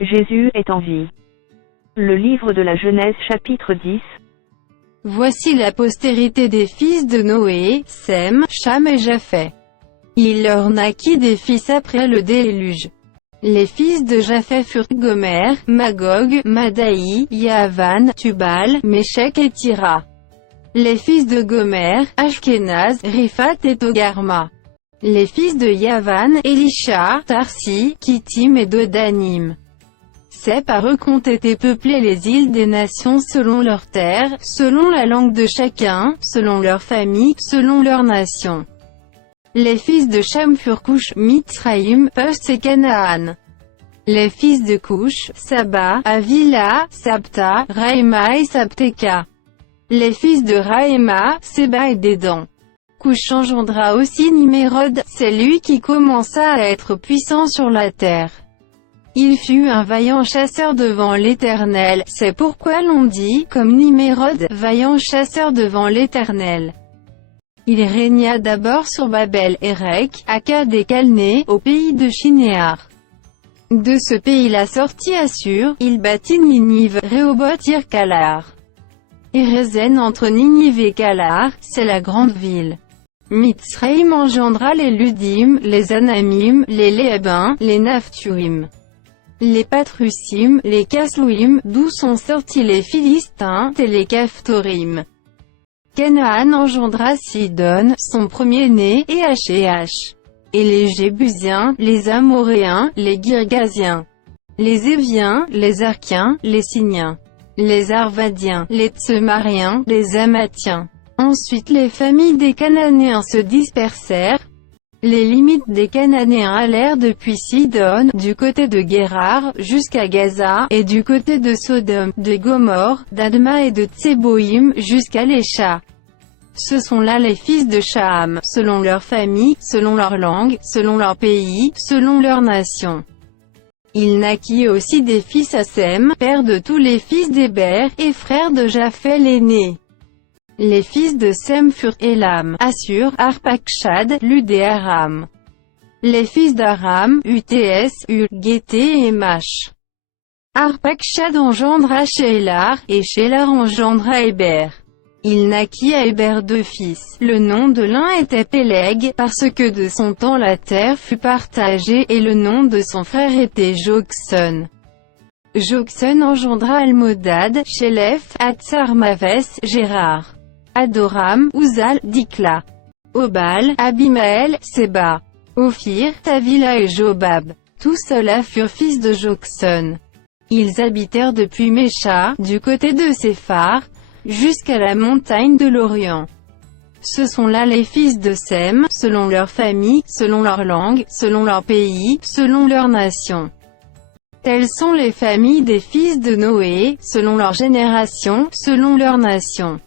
Jésus est en vie. Le livre de la Genèse chapitre 10. Voici la postérité des fils de Noé, Sem, Cham et Japheth. Il leur naquit des fils après le déluge. Les fils de Japheth furent Gomer, Magog, Madaï, Yavan, Tubal, Méchec et Tira. Les fils de Gomer, Ashkenaz, Riphath et Togarma. Les fils de Yavan, Elisha, Tarsi, Kittim et Dodanim. C'est par eux qu'ont été peuplées les îles des nations selon leurs terres, selon la langue de chacun, selon leur famille, selon leur nation. Les fils de Cham furent Cush, Mitzraïm, Pus et Canaan. Les fils de Cush, Saba, Avila, Sabta, Raïma et Sabteka. Les fils de Raïma, Séba et Dédan. Cush engendra aussi Nimérod, c'est lui qui commença à être puissant sur la terre. Il fut un vaillant chasseur devant l'Éternel, c'est pourquoi l'on dit, comme Nimérod, vaillant chasseur devant l'Éternel. Il régna d'abord sur Babel, Érec, Akkad et Calné, au pays de Shinéar. De ce pays la sortit Assur, il bâtit Ninive, Rehoboth Ir-Calar. Et Rézen entre Ninive et Calar, c'est la grande ville. Mitzraïm engendra les Ludim, les Anamim, les Léabins, les Naphtuim, les Patrusim, les Caslouim, d'où sont sortis les Philistins, et les Caphtorim. Canaan engendra Sidon, son premier-né, et H. Et les Jébusiens, les Amoréens, les Girgasiens, les Éviens, les Arkiens, les Siniens, les Arvadiens, les Tsemariens, les Amathiens. Ensuite les familles des Cananéens se dispersèrent. Les limites des Cananéens allèrent depuis Sidon, du côté de Guérar, jusqu'à Gaza, et du côté de Sodome, de Gomorrhe, d'Adma et de Tseboïm, jusqu'à Lécha. Ce sont là les fils de Cham, selon leur famille, selon leur langue, selon leur pays, selon leur nation. Il naquit aussi des fils à Sem, père de tous les fils d'Héber, et frère de Japheth l'aîné. Les fils de Sem furent Élam, Assur, Arpachshad, Lud et Aram. Les fils d'Aram, Uts, Ul, Guété et Mach. Arpachshad engendra Shelar, et Shelar engendra Héber. Il naquit à Héber deux fils. Le nom de l'un était Péleg, parce que de son temps la terre fut partagée, et le nom de son frère était Jokson. Jokson engendra Almodad, Shélef, Hatsarmavès, Gérard, Adoram, Uzal, Dikla, Obal, Abimaël, Séba, Ophir, Tavila et Jobab. Tous ceux-là furent fils de Jokson. Ils habitèrent depuis Mécha, du côté de Séphar, jusqu'à la montagne de l'Orient. Ce sont là les fils de Sem, selon leur famille, selon leur langue, selon leur pays, selon leur nation. Telles sont les familles des fils de Noé, selon leur génération, selon leur nation.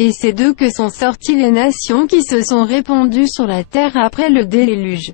Et c'est d'eux que sont sorties les nations qui se sont répandues sur la terre après le déluge.